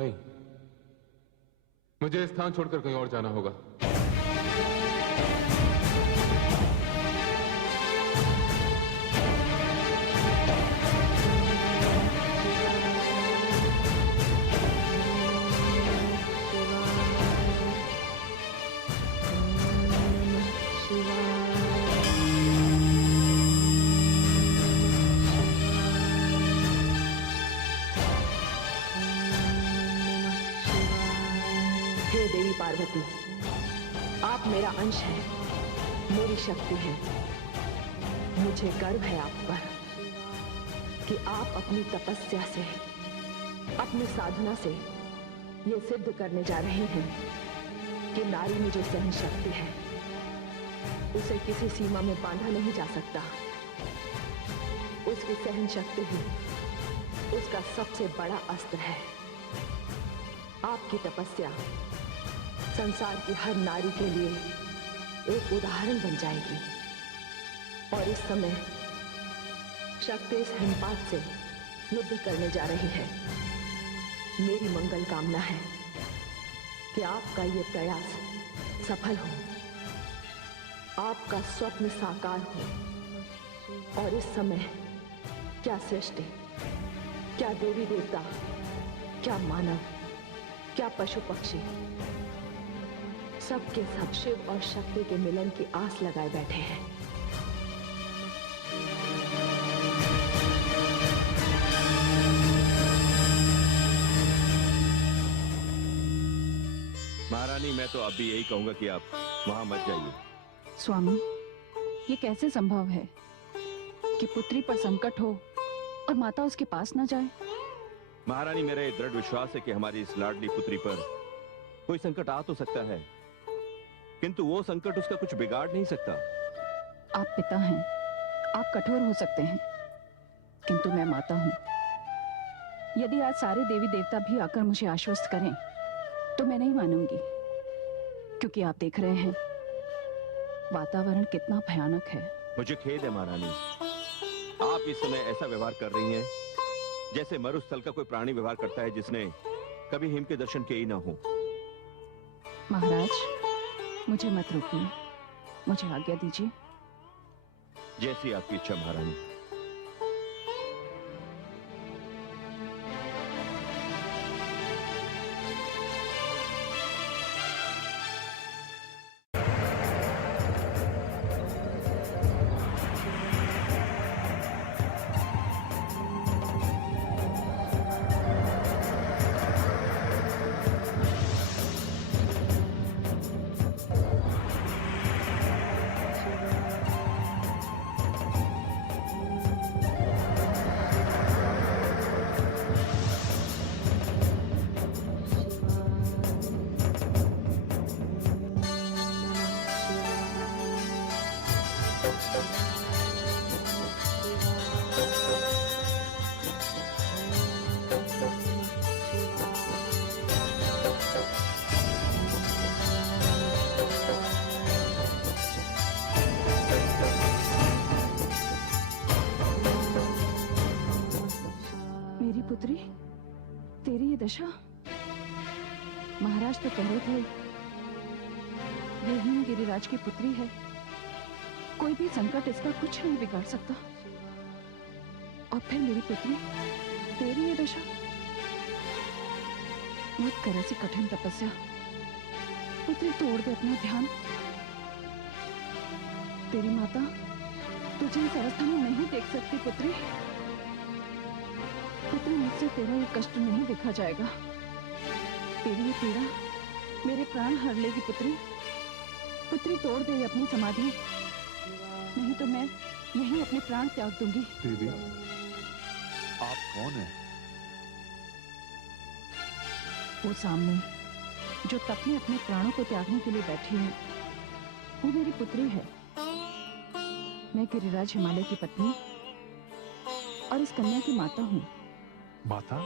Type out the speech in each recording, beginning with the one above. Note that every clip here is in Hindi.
नहीं, मुझे स्थान छोड़कर कहीं और जाना होगा। पार्वती, आप मेरा अंश हैं, मेरी शक्ति है। मुझे गर्व है आप पर कि आप अपनी तपस्या से, अपनी साधना से ये सिद्ध करने जा रहे हैं कि नारी में जो सहन शक्ति है उसे किसी सीमा में बांधा नहीं जा सकता। उसकी सहन शक्ति ही उसका सबसे बड़ा अस्त्र है। आपकी तपस्या संसार की हर नारी के लिए एक उदाहरण बन जाएगी। और इस समय शक्ति इस हिमपात से युद्ध करने जा रही है। मेरी मंगल कामना है कि आपका ये प्रयास सफल हो, आपका स्वप्न साकार हो। और इस समय क्या सृष्टि, क्या देवी देवता, क्या मानव, क्या पशु पक्षी, सबके सब शिव और शक्ति के मिलन की आस लगाए बैठे हैं। महारानी, मैं तो अब भी यही कहूंगा कि आप वहां मत जाइए। स्वामी, ये कैसे संभव है कि पुत्री पर संकट हो और माता उसके पास न जाए? महारानी, मेरा ये दृढ़ विश्वास है कि हमारी इस लाडली पुत्री पर कोई संकट आ तो सकता है, किंतु वो संकट उसका कुछ बिगाड़ नहीं सकता। आप पिता हैं, आप कठोर हो सकते हैं, किंतु मैं माता हूं। यदि आज सारे देवी देवता भी आकर मुझे आश्वस्त करें तो मैं नहीं मानूंगी, क्योंकि आप देख रहे हैं वातावरण कितना भयानक है। मुझे खेद है महारानी, आप इस समय ऐसा व्यवहार कर रही हैं जैसे मरुस्थल का कोई प्राणी व्यवहार करता है जिसने कभी हिम के दर्शन किए ही ना हो। महाराज, मुझे मत रोकिए, मुझे आज्ञा दीजिए। जैसी आपकी इच्छा महारानी। पुत्री, तेरी ये दशा। महाराज तो कह रहे थे ये ही गिरिराज की पुत्री है, कोई भी संकट इसका कुछ नहीं बिगाड़ सकता। और फिर मेरी पुत्री, तेरी ये दशा। मत कर ऐसी कठिन तपस्या पुत्री, तोड़ दे अपना ध्यान। तेरी माता तुझे इस अवस्था में नहीं देख सकती पुत्री। पुत्री, मुझसे तेरा ये कष्ट नहीं देखा जाएगा। तेरी ये पीड़ा मेरे प्राण हर लेगी पुत्री। पुत्री, तोड़ दे अपनी समाधि, नहीं तो मैं यहीं अपने प्राण त्याग दूंगी। देवी, आप कौन हैं? वो सामने जो तप में अपने प्राणों को त्यागने के लिए बैठी है, वो मेरी पुत्री है। मैं गिरिराज हिमालय की पत्नी और इस कन्या की माता हूँ। माता,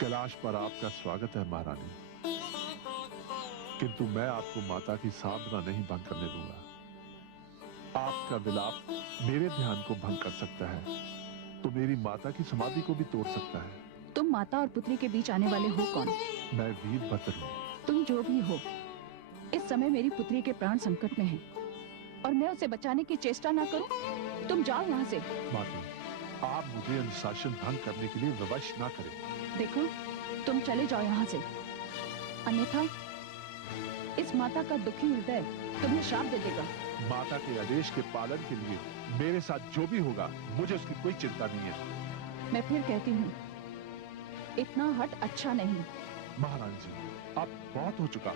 कैलाश पर आपका स्वागत है महारानी, किंतु मैं आपको माता की साधना नहीं भंग करने दूंगा। आपका विलाप मेरे ध्यान को भंग कर सकता है, तो मेरी माता की समाधि को भी तोड़ सकता है। तुम माता और पुत्री के बीच आने वाले हो कौन? मैं वीरभद्र हूँ। तुम जो भी हो, इस समय मेरी पुत्री के प्राण संकट में हैं और मैं उसे बचाने की चेष्टा ना करूं? तुम जाओ यहाँ से। माते, आप मुझे अनुशासन भंग करने के लिए विवश ना करें। देखो, तुम चले जाओ यहाँ से, अन्यथा इस माता का दुखी हृदय तुम्हें श्राप दे देगा। माता के आदेश के पालन के लिए मेरे साथ जो भी होगा, मुझे उसकी कोई चिंता नहीं है। मैं फिर कहती हूँ, इतना हट अच्छा नहीं। महारानी जी, अब बहुत हो चुका,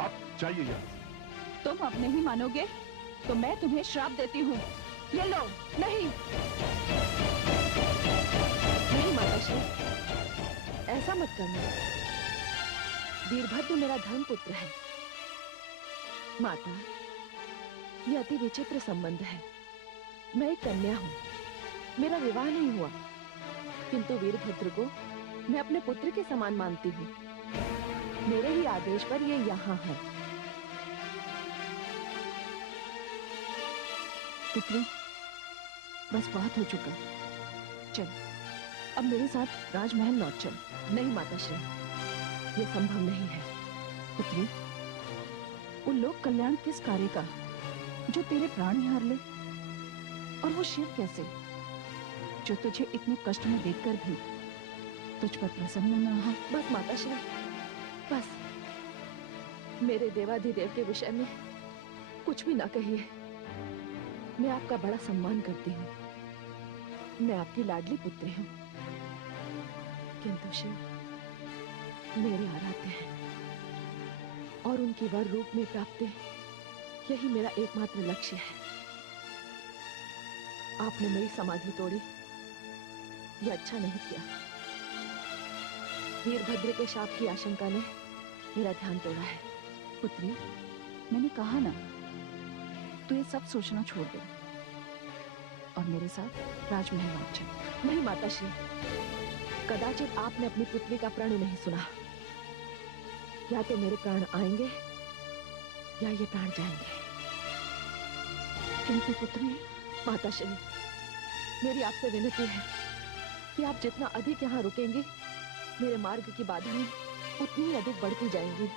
अब जाइए यहाँ से। तुम अब नहीं मानोगे तो मैं तुम्हें श्राप देती हूँ। ये लो। नहीं नहीं माताश्री, ऐसा मत करना। वीरभद्र मेरा धर्मपुत्र है। माता, यह अति विचित्र संबंध है। मैं एक कन्या हूँ, मेरा विवाह नहीं हुआ, किंतु वीरभद्र को मैं अपने पुत्र के समान मानती हूँ। मेरे ही आदेश पर ये यहाँ है। पुत्री, बस बात हो चुका। चल, अब मेरे साथ राजमहल लौट चल। नहीं माताश्री, ये संभव नहीं है। पुत्री, वो लोक कल्याण किस कार्य का जो तेरे प्राण ही हार ले? और वो शिव कैसे, जो तुझे इतने कष्ट में देखकर भी तुझ पर प्रसन्न न रहा? बस माताश्री, बस मेरे देवाधिदेव के विषय में कुछ भी ना कहिए। मैं आपका बड़ा सम्मान करती हूँ। मैं आपकी लाडली पुत्री हूँ, किंतु शिव मेरे आराध्य हैं और उनकी वर रूप में प्राप्ति यही मेरा एकमात्र लक्ष्य है। आपने मेरी समाधि तोड़ी, यह अच्छा नहीं किया। वीरभद्र के शाप की आशंका ने मेरा ध्यान तोड़ा है। पुत्री, मैंने कहा ना, तू ये सब सोचना छोड़ दे और मेरे साथ राजमहल लौट चल। नहीं माताश्री, कदाचित आपने अपनी पुत्री का प्रण नहीं सुना। या तो मेरे प्राण आएंगे या ये प्राण जाएंगे। किंतु पुत्री, माताश्री, मेरी आपसे विनती है कि आप जितना अधिक यहाँ रुकेंगे, मेरे मार्ग की बाधाएं उतनी ही अधिक बढ़ती जाएंगी।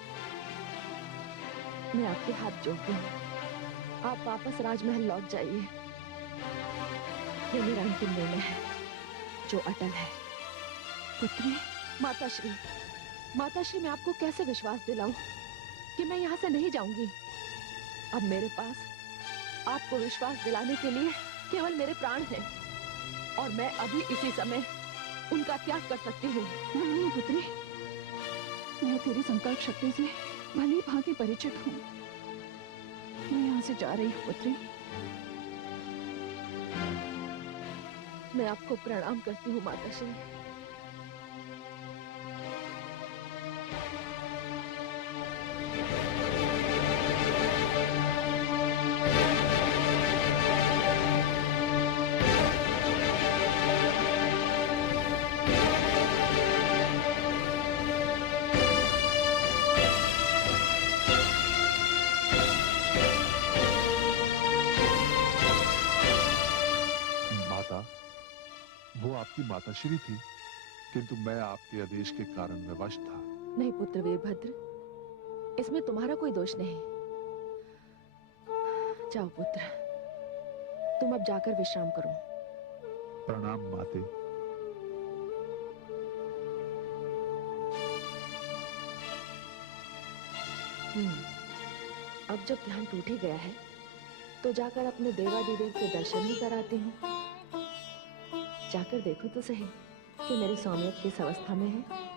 मैं आपके हाथ जोड़ती हूँ, आप वापस राजमहल लौट जाइए। ये मेरा अंतिम निर्णय है, जो अटल है। पुत्री, माताश्री, माताश्री, मैं आपको कैसे विश्वास दिलाऊं कि मैं यहाँ से नहीं जाऊंगी? अब मेरे पास आपको विश्वास दिलाने के लिए केवल मेरे प्राण हैं और मैं अभी इसी समय उनका त्याग कर सकती हूँ। नहीं पुत्री, मैं तेरी संकल्प शक्ति से भली भांति परिचित हूँ। मैं यहाँ से जा रही हूँ पुत्री। मैं आपको प्रणाम करती हूँ माताश्री। वो आपकी माताश्री थी, किंतु मैं आपके आदेश के कारण विवश था। नहीं पुत्र वीरभद्र, इसमें तुम्हारा कोई दोष नहीं। जाओ पुत्र, तुम अब जाकर विश्राम करो। प्रणाम माते। अब जब ध्यान टूट ही गया है, तो जाकर अपने देवादिदेव के दर्शन ही कराती हूँ। जाकर देखो तो सही कि मेरे स्वामियत किस अवस्था में है।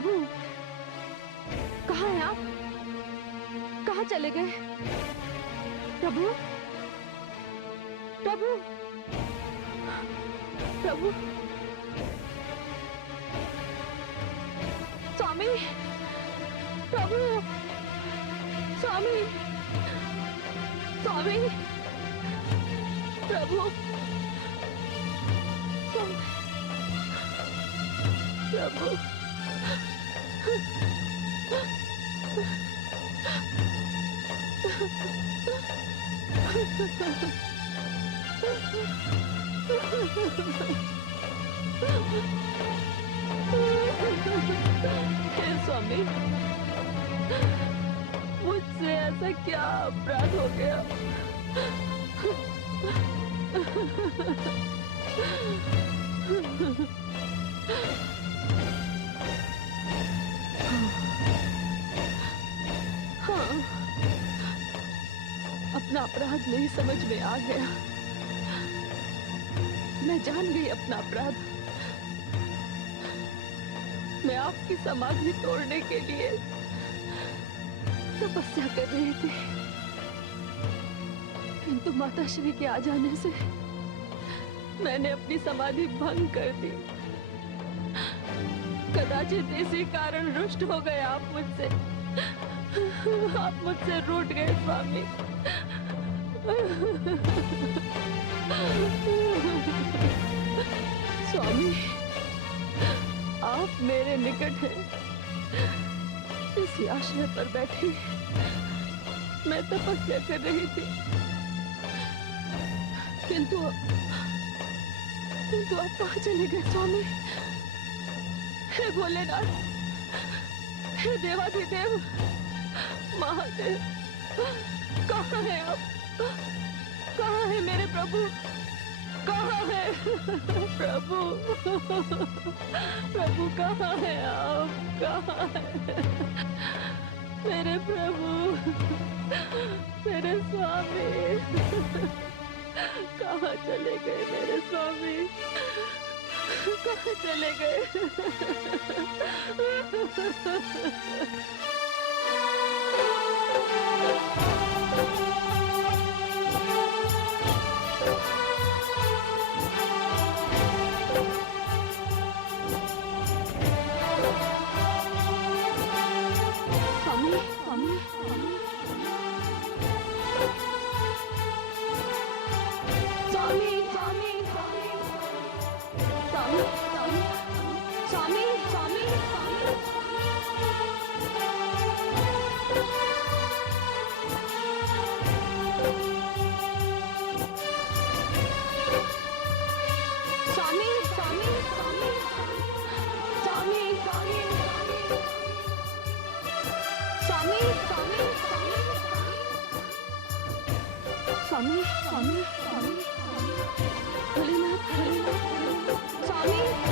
प्रभु, कहाँ हैं आप? कहाँ चले गए? प्रभु, प्रभु, प्रभु, स्वामी, प्रभु, स्वामी, स्वामी, प्रभु, प्रभु, हे स्वामी, मुझसे ऐसा क्या अपराध हो गया? हाँ, अपना अपराध नहीं समझ में आ गया। मैं जान गई अपना अपराध। मैं आपकी समाधि तोड़ने के लिए तपस्या कर रही थी, किंतु माताश्री के आ जाने से मैंने अपनी समाधि भंग कर दी। कदाचित इसी कारण रुष्ट हो गए आप मुझसे। आप मुझसे रूठ गए स्वामी। स्वामी, आप मेरे निकट हैं। इसी आश्रय पर बैठी मैं तपस्या कर रही थी, किंतु आप कहाँ चले गए स्वामी? हे भोलेनाथ, हे देवाधिदेव, महादेव, कहाँ है आप? कहाँ है मेरे प्रभु? कहाँ है प्रभु? प्रभु कहाँ है आप? कहाँ है मेरे प्रभु, मेरे स्वामी? कहाँ चले गए मेरे स्वामी? कहाँ चले गए? स्वामी, भोलेनाथ, स्वामी।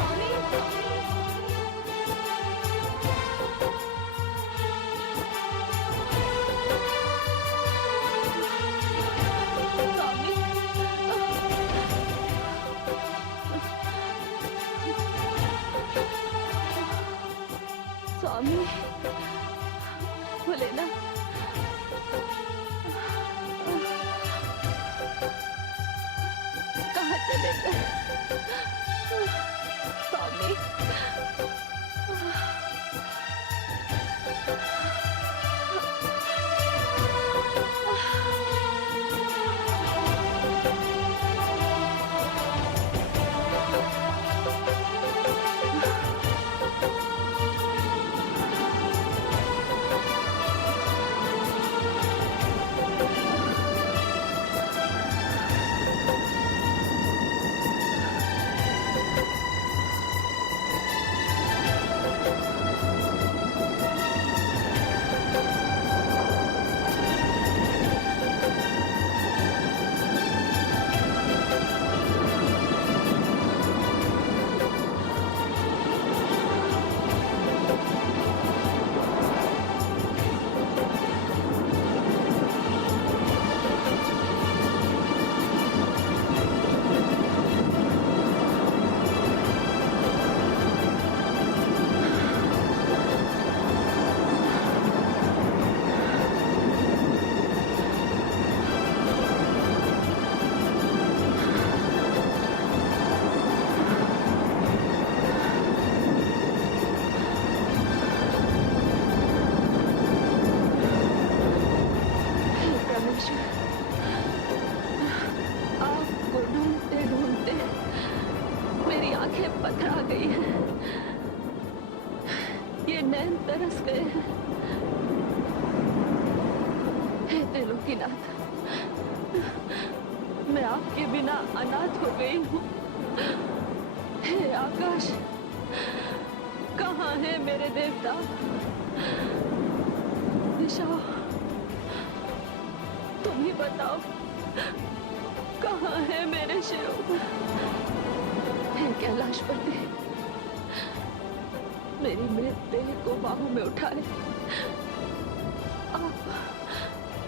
आंखें पथरा गई हैं, ये नैन तरस गए हैं। हे त्रिलोकीनाथ, मैं आपके बिना अनाथ हो गई हूँ। हे आकाश, कहाँ है मेरे देवता? दिशाओ, तुम ही बताओ, कहाँ है मेरे शिव? हे कैलाशपति, मेरी मृत देह को बाहों में उठाए आप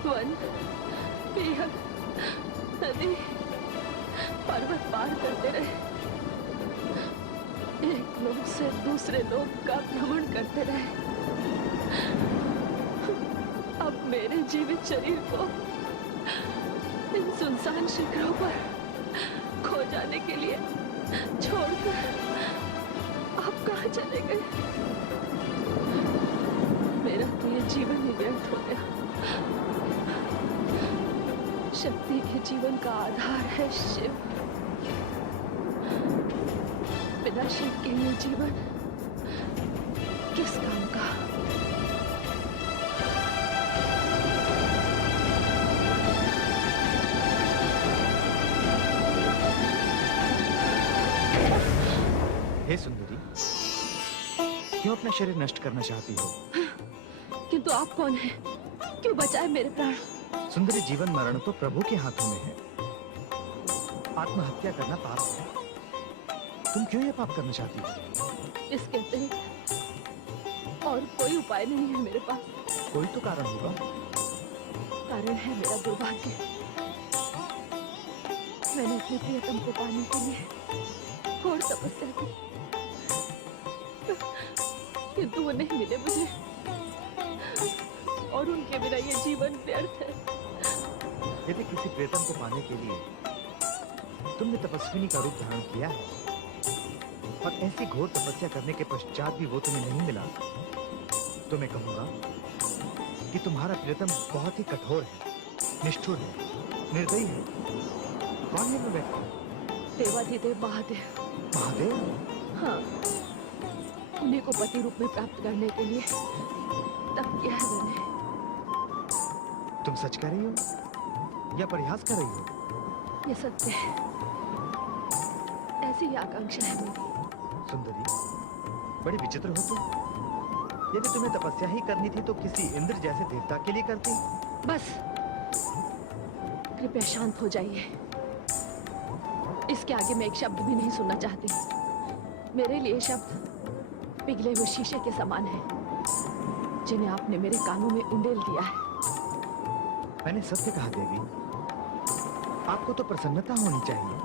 वन, पीहर, नदी, पर्वत पार करते रहे, एक लोक से दूसरे लोक का भ्रमण करते रहे। अब मेरे जीवित शरीर को इन सुनसान शिखरों पर खो जाने के लिए छोड़कर आप कहाँ चले गए? मेरा तो ये जीवन ही व्यर्थ हो गया। शक्ति के जीवन का आधार है शिव। बिना शिव के ये जीवन किस काम का? हे सुंदरी, क्यों अपना शरीर नष्ट करना चाहती हो? किंतु आप कौन हैं? क्यों बचाए मेरे प्राण? सुंदरी, जीवन मरण तो प्रभु के हाथों में है। आत्महत्या करना पाप है। तुम क्यों ये पाप करना चाहती हो? इसके अतिरिक्त और कोई उपाय नहीं है मेरे पास। कोई तो कारण होगा। कारण है मेरा दुर्भाग्य। मैंने अपने प्रियतम को पाने के लिए घोर तपस्या की, किंतु वो नहीं मिले मुझे, और उनके बिना ये जीवन व्यर्थ है। यदि किसी प्रियतम को पाने के लिए तुमने तपस्विनी का रूप धारण किया है और ऐसी घोर तपस्या करने के पश्चात भी वो तुम्हें नहीं मिला, तो मैं कहूंगा कि तुम्हारा प्रियतम बहुत ही कठोर है, निष्ठुर है, निर्दयी है। कौन है वो व्यक्ति? देवाधिदेव महादेव। महादेव? हाँ, उन्हीं को पति रूप में प्राप्त करने के लिए तप किया है मैंने। तुम सच कह रही हो या परिहास कर रही हो? ये सत्य है, ऐसी ही आकांक्षा है मेरी। सुंदरी, बड़ी विचित्र हो तुम। यदि तुम्हें तपस्या ही करनी थी तो किसी इंद्र जैसे देवता के लिए करती। बस, कृपया शांत हो जाइए। इसके आगे मैं एक शब्द भी नहीं सुनना चाहती। मेरे लिए शब्द पिघले हुए शीशे के समान है, जिन्हें आपने मेरे कानों में उंडेल दिया है। मैंने सत्य कहा देवी। आपको तो प्रसन्नता होनी चाहिए।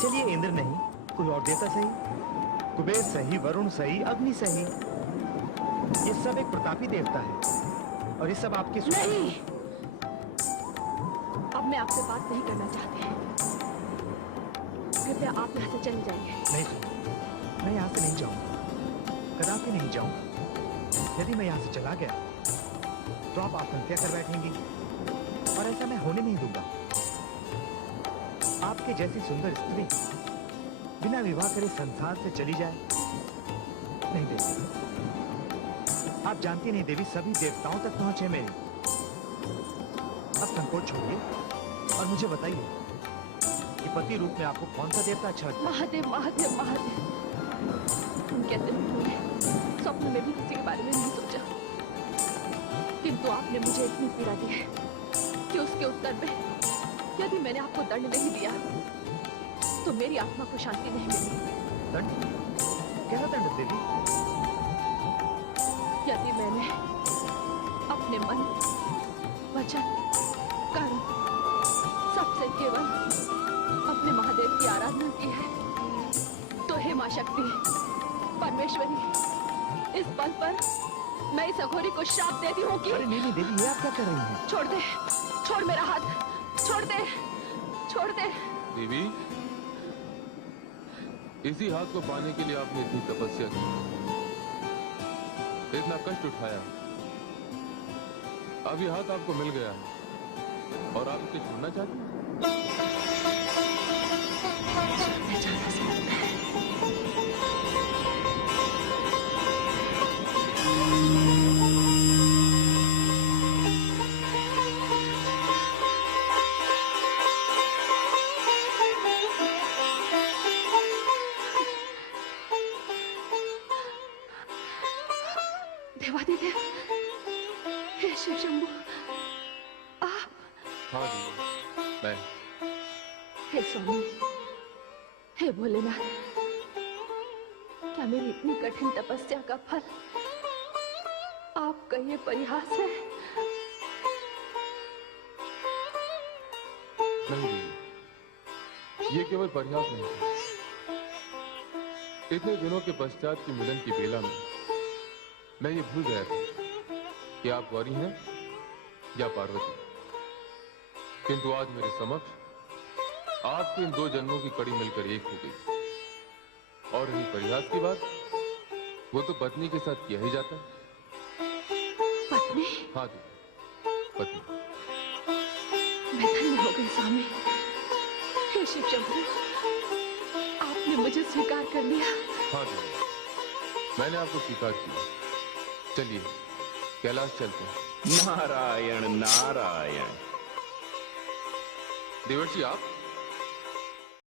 चलिए, इंद्र नहीं, कोई और देवता सही, कुबेर सही, वरुण सही, अग्नि सही, ये सब एक प्रतापी देवता है और ये सब आपके नहीं, अब मैं आपसे बात नहीं करना चाहती। कृपया आप यहाँ से चले जाइए। नहीं सुनो, मैं यहाँ से नहीं जाऊंगा, कदापि नहीं जाऊंगा। यदि मैं यहाँ से चला गया तो आप आत्महत्या कर बैठेंगी और ऐसा मैं होने नहीं दूंगा। आपके जैसी सुंदर स्त्री बिना विवाह करे संसार से चली जाए, नहीं देवी। आप जानती नहीं देवी, सभी देवताओं तक पहुंच है मेरी। अब संकोच छोड़िए और मुझे बताइए कि पति रूप में आपको कौन सा देवता अच्छा लगता है? महादेव, महादेव, महादेव। तुम कहते हो, स्वप्न में भी किसी के बारे में नहीं सोचा, किंतु आपने मुझे इतनी पीड़ा दी है कि उसके उत्तर में यदि मैंने आपको दंड नहीं दिया तो मेरी आत्मा को शांति नहीं मिली। दंड? कैसा दंड देवी? यदि मैंने अपने मन, वचन, कर्म सबसे केवल अपने महादेव की आराधना की है, तो हे मां शक्ति, परमेश्वरी, इस पल पर मैं इस अघोरी को श्राप देती हूँ कि... अरे नहीं देवी, ये आप क्या कर रही हैं? छोड़ दे, छोड़ मेरा हाथ, छोड़ दे, छोड़ दे। देवी, इसी हाथ को पाने के लिए आपने इतनी तपस्या की, इतना कष्ट उठाया, अब ये हाथ आपको मिल गया है और आप इसे छोड़ना चाहते हैं? छोड़ना चाहता समझता है। शिव शंभू, आप? हाँ देवी, मैं। हे स्वामी, हे भोलेनाथ, क्या मेरी इतनी कठिन तपस्या का फल आपका ये परिहास है? नहीं देवी, ये केवल परिहास नहीं है। इतने दिनों के पश्चात की मिलन की बेला में मैं ये भूल गया था कि आप गौरी हैं या पार्वती, किंतु आज मेरे समक्ष आपके इन दो जन्मों की कड़ी मिलकर एक हो गई। और रही परिहास की बात, वो तो पत्नी के साथ किया ही जाता है। पत्नी? हाँ देवी, पत्नी। मैं धन्य हो गई स्वामी। हे शिव शंभू, आपने मुझे स्वीकार कर लिया। हाँ देवी, मैंने आपको स्वीकार किया। चलिए कैलाश चलते हैं। नारायण नारायण। देवर्षि आप?